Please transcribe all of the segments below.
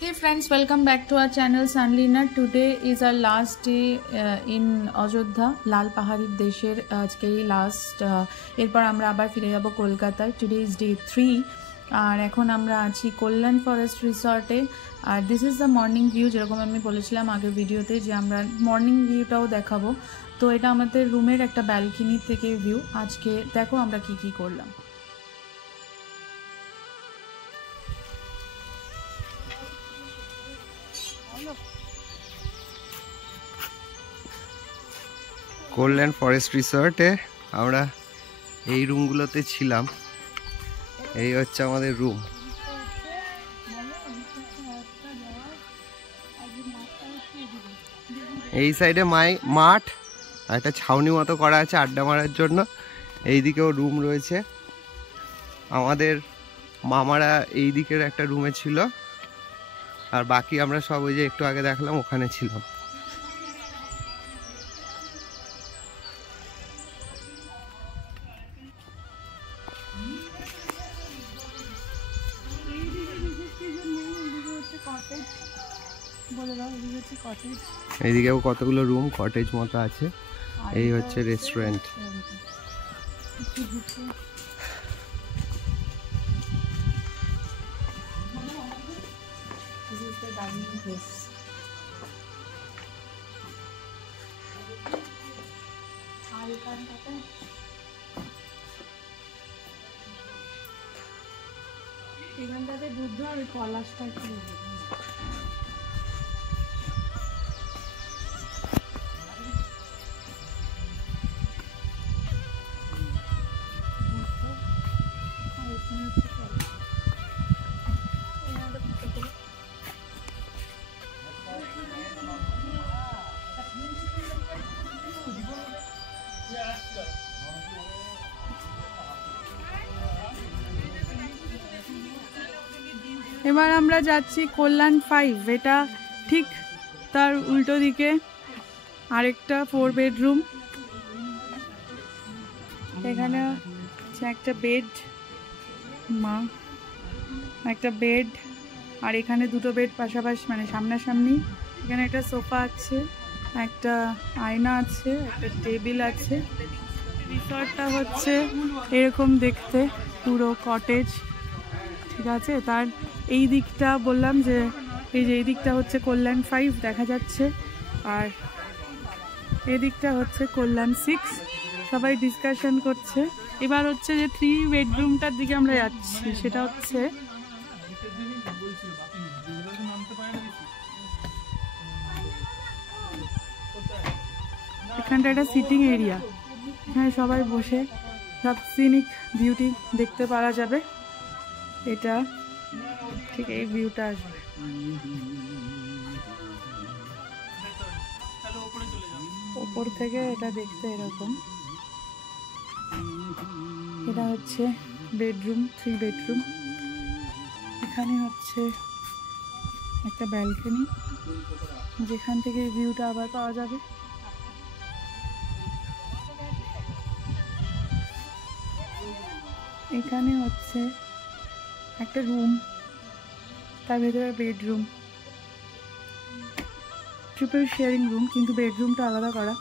Hey friends, welcome back to our channel Sunlina. Today is our last day in Ajodhya, Lal Paharid desher ajkei last এরপর আমরা আবার ফিরে যাব কলকাতায়। Today is day 3 আর এখন আমরা আছি কল্যাণ ফরেস্ট রিসর্টে। আর this is the morning view, যেরকম আমি বলেছিলাম আগের ভিডিওতে যে আমরা মর্নিং ভিউটাও দেখাবো। তো এটা আমাদের রুমের একটা ব্যালকনি থেকে ভিউ। আজকে দেখো আমরা কি কি করলাম। কল্যাণ ফরেস্ট রিসর্টে আমরা এই রুমগুলোতে ছিলাম। এই হচ্ছে আমাদের রুম। এই সাইডে মাঠ আর একটা ছাউনি মতো করা আছে আড্ডা মারার জন্য। এই দিকেও রুম রয়েছে। আমাদের মামারা এই দিকের একটা রুমে ছিল, আর বাকি আমরা সব ওই যে একটু আগে দেখলাম ওখানে ছিলাম। এইদিকেও কতগুলো রুম কটেজ মতো আছে। এই হচ্ছে রেস্টুরেন্ট। এখানটাতে বুদ্ধ আর পলাশটা একটু এবার আমরা যাচ্ছি কল্যাণ 5। এটা ঠিক তার উল্টো দিকে আরেকটা 4 বেডরুম। এখানে একটা বেড, একটা বেড, আর এখানে দুটো বেড পাশাপাশি মানে সামনাসামনি। এখানে একটা সোফা আছে, একটা আয়না আছে, একটা টেবিল আছে। রিসর্টটা হচ্ছে এরকম দেখতে, পুরো কটেজ, ঠিক আছে। তার এই দিকটা বললাম যে এই যে এই দিকটা হচ্ছে কল্যাণ 5 দেখা যাচ্ছে, আর এই দিকটা হচ্ছে কল্যাণ 6। সবাই ডিসকাশন করছে। এবার হচ্ছে যে 3 বেডরুমটার দিকে আমরা যাচ্ছি, সেটা হচ্ছে এখানটা একটা সিটিং এরিয়া। এখানে সবাই বসে সব সিনিক বিউটি দেখতে পারা যাবে। এটা ঠিক এই ভিউটা আসবে। উপর থেকে এটা দেখতে এরকম। এটা হচ্ছে বেডরুম, 3 বেডরুম। এখানে হচ্ছে একটা ব্যালকনি, যেখান থেকে ভিউটা আবার পাওয়া যাবে। এখানে হচ্ছে একটা রুম, তার ভেতরে বেডরুম, ট্রিপল শেয়ারিং রুম, কিন্তু বেডরুমটা আলাদা করা।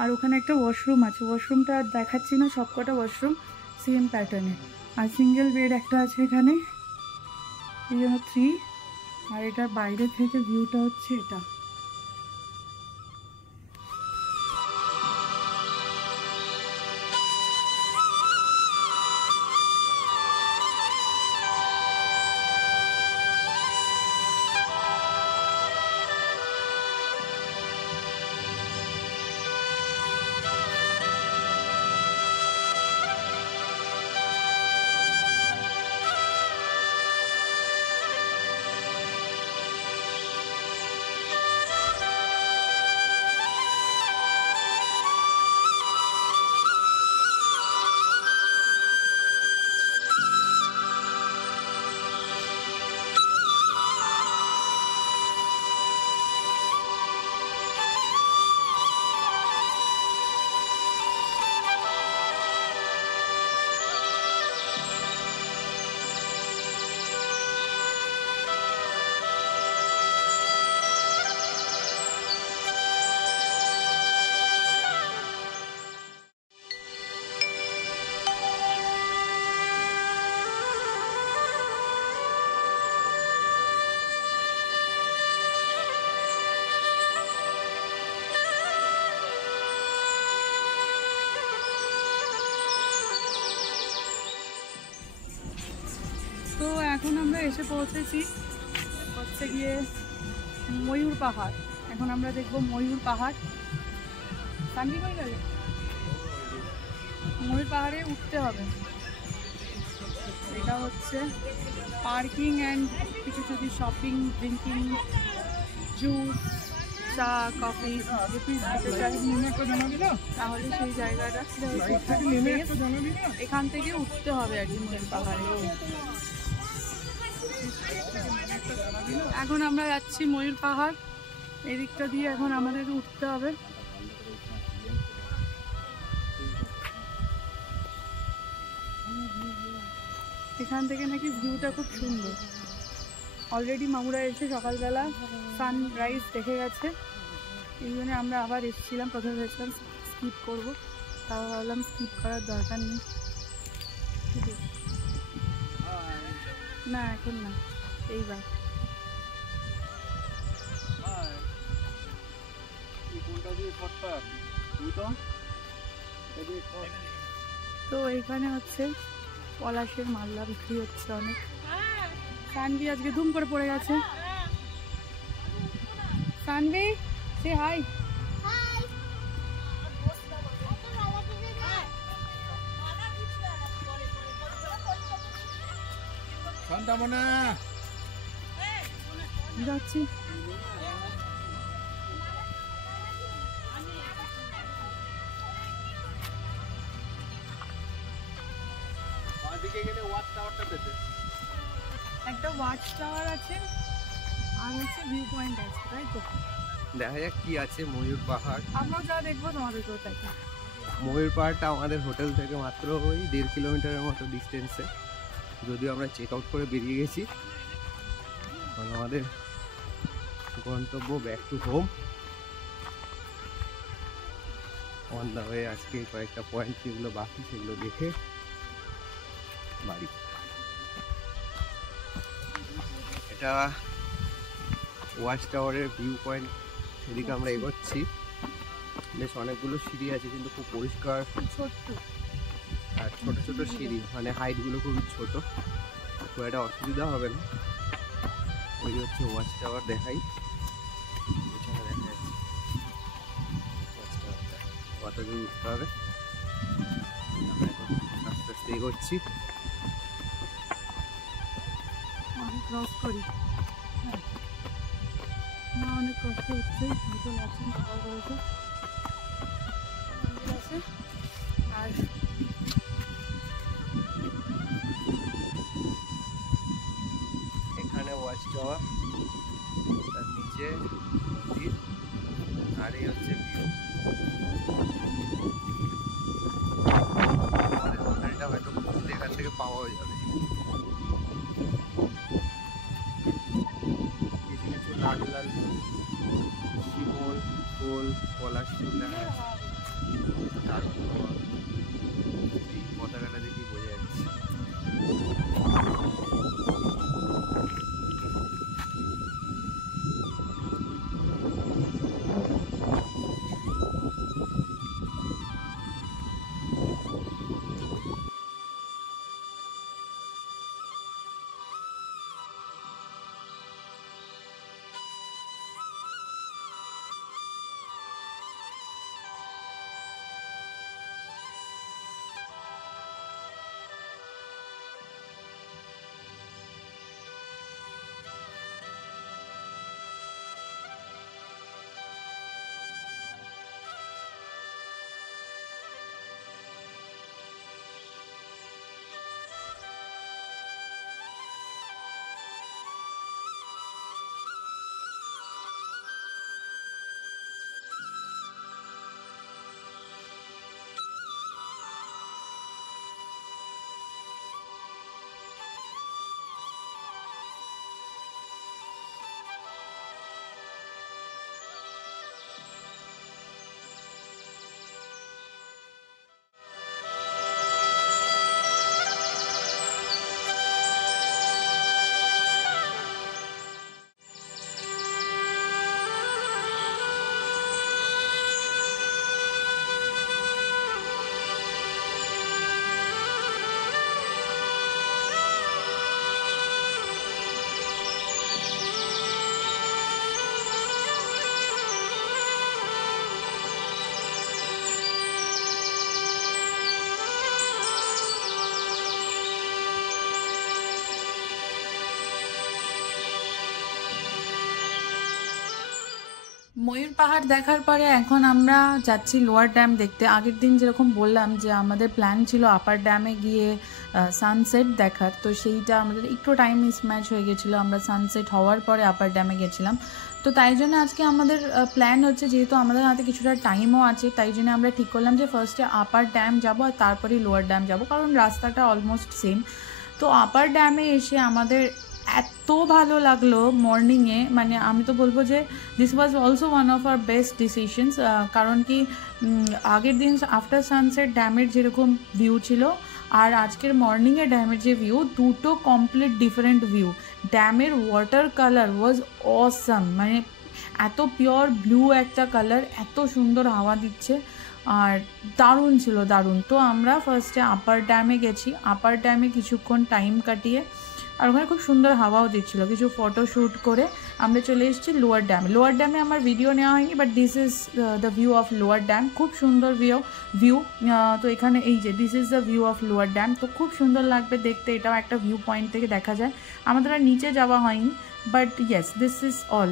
আর ওখানে একটা ওয়াশরুম আছে, ওয়াশরুমটা আর দেখাচ্ছি না, সবকটা ওয়াশরুম সেম প্যাটার্নে। আর সিঙ্গেল বেড একটা আছে এখানে, এই জন্য 3। আর এটার বাইরে থেকে ভিউটা হচ্ছে এটা। এখন আমরা এসে পৌঁছেছি হচ্ছে গিয়ে ময়ূর পাহাড়। এখন আমরা দেখবো ময়ূর পাহাড়। কান্দি কই গেলে? ময়ূর পাহাড়ে উঠতে হবে। এটা হচ্ছে পার্কিং অ্যান্ড কিছু যদি শপিং, ড্রিঙ্কিং, জুস, চা, কফি তাহলে সেই জায়গাটা এখান থেকে উঠতে হবে আর কি ময়ূর পাহাড়ে। এখন আমরা যাচ্ছি ময়ূর পাহাড়, এদিকটা দিয়ে এখন আমাদের উঠতে হবে। এখান থেকে নাকি ভিউটা খুব সুন্দর। অলরেডি মামুরা এসে সকালবেলা সানরাইজ দেখে গেছে, এই জন্য আমরা আবার এসেছিলাম। প্রথমে ভেবেছিলাম স্কিপ করবো, তাও ভাবলাম স্কিপ করার দরকার নেই। না এখন না, এইবার। তো এইখানে হচ্ছে পলাশের মাল্লা বিক্রি হচ্ছে অনেক। সানভি আজকে ধুম করে পড়ে গেছে। সানভি সে হাই। যাচ্ছি। একটা ওয়াচ টাওয়ার আছে আর হচ্ছে ভিউ পয়েন্ট আছে, তাই তো? দেখা যাক কি আছে ময়ূর পাহাড়। আমরাও যা দেখবো তোমাদেরকেও তাই। ময়ূর পাহাড়টা আমাদের হোটেল থেকে মাত্র ওই 1.5 কিলোমিটারের মতো ডিস্টেন্সে, যদিও আমরা চেক আউট করে বেরিয়ে গেছি। আমাদের গন্তব্য back to home. On the way আজকে কয়েকটা পয়েন্ট যেগুলো বাকি সেগুলো দেখে বাড়ি। এটা ওয়াচ টাওয়ারের ভিউ পয়েন্ট, সেদিকে আমরা এগোচ্ছি। বেশ অনেকগুলো সিঁড়ি আছে কিন্তু খুব পরিষ্কার, ছোট্ট আর ছোট ছোট সিঁড়ি, মানে হাইটগুলো খুবই ছোট, খুব একটা অসুবিধা হবে না। ওই হচ্ছে ওয়াচ টাওয়ার, দেখাই এখানে দেখা যাচ্ছে ওয়াচ টাওয়ারটা। কত দূর উঠতে হবে, আমরা এখন আস্তে আস্তে এগোচ্ছি। ক্রস করি না, অনেক কষ্ট হচ্ছে। হোটেল আছেন, খাওয়া রয়েছে, ঠিক আছে। আর এখানে ওয়াচ টাওয়ার, তার নিচে মন্দির, আর এই হচ্ছে ভিউ। আমাদের হোটেলটা হয়তো খুঁজতে এখান থেকে পাওয়া যাবে। কিছু কিছু লাল লাল শিমল ফুল, পলাশ ফুল দেখা যাচ্ছে। এই পতাকাটা দেখি বোঝা যাচ্ছে। ময়ূর পাহাড় দেখার পরে এখন আমরা যাচ্ছি লোয়ার ড্যাম দেখতে। আগের দিন যেরকম বললাম যে আমাদের প্ল্যান ছিল আপার ড্যামে গিয়ে সানসেট দেখার, তো সেইটা আমাদের একটু টাইম মিসম্যাচ হয়ে গেছিলো। আমরা সানসেট হওয়ার পরে আপার ড্যামে গেছিলাম, তো তাই জন্য আজকে আমাদের প্ল্যান হচ্ছে, যেহেতু আমাদের হাতে কিছুটা টাইমও আছে, তাই জন্য আমরা ঠিক করলাম যে ফার্স্টে আপার ড্যাম যাব আর তারপরেই লোয়ার ড্যাম যাব, কারণ রাস্তাটা অলমোস্ট সেম। তো আপার ড্যামে এসে আমাদের এত ভালো লাগলো মর্নিংয়ে, মানে আমি তো বলবো যে this was also one of our best decisions. কারণ কি আগের দিন আফটার সানসেট ড্যামের যেরকম ভিউ ছিল আর আজকের মর্নিংয়ে ড্যামের যে ভিউ, দুটো কমপ্লিট ডিফারেন্ট ভিউ। ড্যামের ওয়াটার কালার ওয়াজ অসাম, মানে এত পিওর ব্লু একটা কালার, এত সুন্দর হাওয়া দিচ্ছে আর দারুণ ছিল, দারুণ। তো আমরা ফার্স্টে আপার ড্যামে গেছি, আপার ড্যামে কিছুক্ষণ টাইম কাটিয়ে, আর ওখানে খুব সুন্দর হাওয়াও দিচ্ছিলো, কিছু ফটো শ্যুট করে আমরা চলে এসেছি লোয়ার ড্যামে। লোয়ার ড্যামে আমার ভিডিও নেওয়া হয়নি, but this is the view of lower dam. খুব সুন্দর ভিউ। তো এখানে এই যে this is the view of lower dam, তো খুব সুন্দর লাগবে দেখতে। এটাও একটা ভিউ পয়েন্ট থেকে দেখা যায়। আমাদের আর নিচে যাওয়া হয়নি, but yes this is all.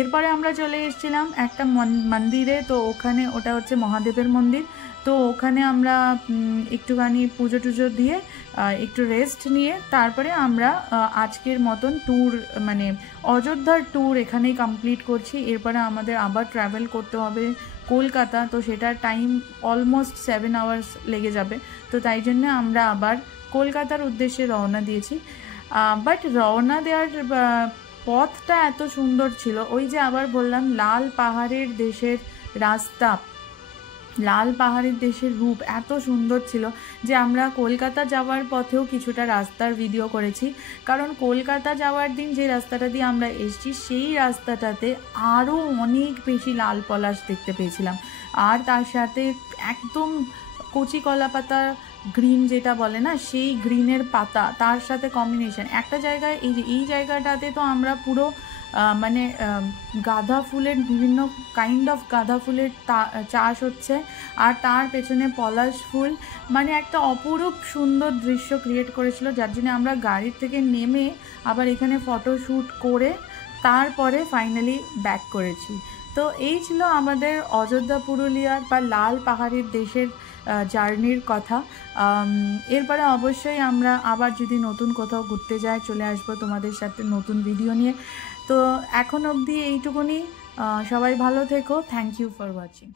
এরপরে আমরা চলে এসেছিলাম একটা মন্দিরে, তো ওখানে ওটা হচ্ছে মহাদেবের মন্দির। তো ওখানে আমরা একটুখানি পুজো টুজো দিয়ে একটু রেস্ট নিয়ে তারপরে আমরা আজকের মতন ট্যুর, মানে অযোধ্যার ট্যুর এখানেই কমপ্লিট করছি। এরপরে আমাদের আবার ট্রাভেল করতে হবে কলকাতা, তো সেটার টাইম অলমোস্ট 7 আওয়ার্স লেগে যাবে। তো তাই জন্য আমরা আবার কলকাতার উদ্দেশ্যে রওনা দিয়েছি। বাট রওনা দেওয়ার পথটা এত সুন্দর ছিল, ওই যে আবার বললাম লাল পাহাড়ের দেশের রাস্তা, লাল পাহাড়ের দেশের রূপ এত সুন্দর ছিল যে আমরা কলকাতা যাওয়ার পথেও কিছুটা রাস্তার ভিডিও করেছি। কারণ কলকাতা যাওয়ার দিন যে রাস্তাটা দিয়ে আমরা এসেছি সেই রাস্তাটাতে আরও অনেক বেশি লাল পলাশ দেখতে পেয়েছিলাম, আর তার সাথে একদম কচি কলা পাতা গ্রিন যেটা বলে না, সেই গ্রিনের পাতা, তার সাথে কম্বিনেশন একটা জায়গায়। এই জায়গাটাতে তো আমরা পুরো মানে গাঁদা ফুলের, বিভিন্ন কাইন্ড অফ গাঁদা ফুলের চাষ হচ্ছে, আর তার পেছনে পলাশ ফুল, মানে একটা অপরূপ সুন্দর দৃশ্য ক্রিয়েট করেছিল, যার জন্য আমরা গাড়ির থেকে নেমে আবার এখানে ফটোশ্যুট করে তারপরে ফাইনালি ব্যাক করেছি। তো এই ছিল আমাদের অযোধ্যা পুরুলিয়ার বা লাল পাহাড়ের দেশের জার্নির কথা। এরপরে অবশ্যই আমরা আবার যদি নতুন কোথাও ঘুরতে যাই চলে আসবো তোমাদের সাথে নতুন ভিডিও নিয়ে। তো এখন অবধি এইটুকুনি, সবাই ভালো থেকো। Thank you for watching.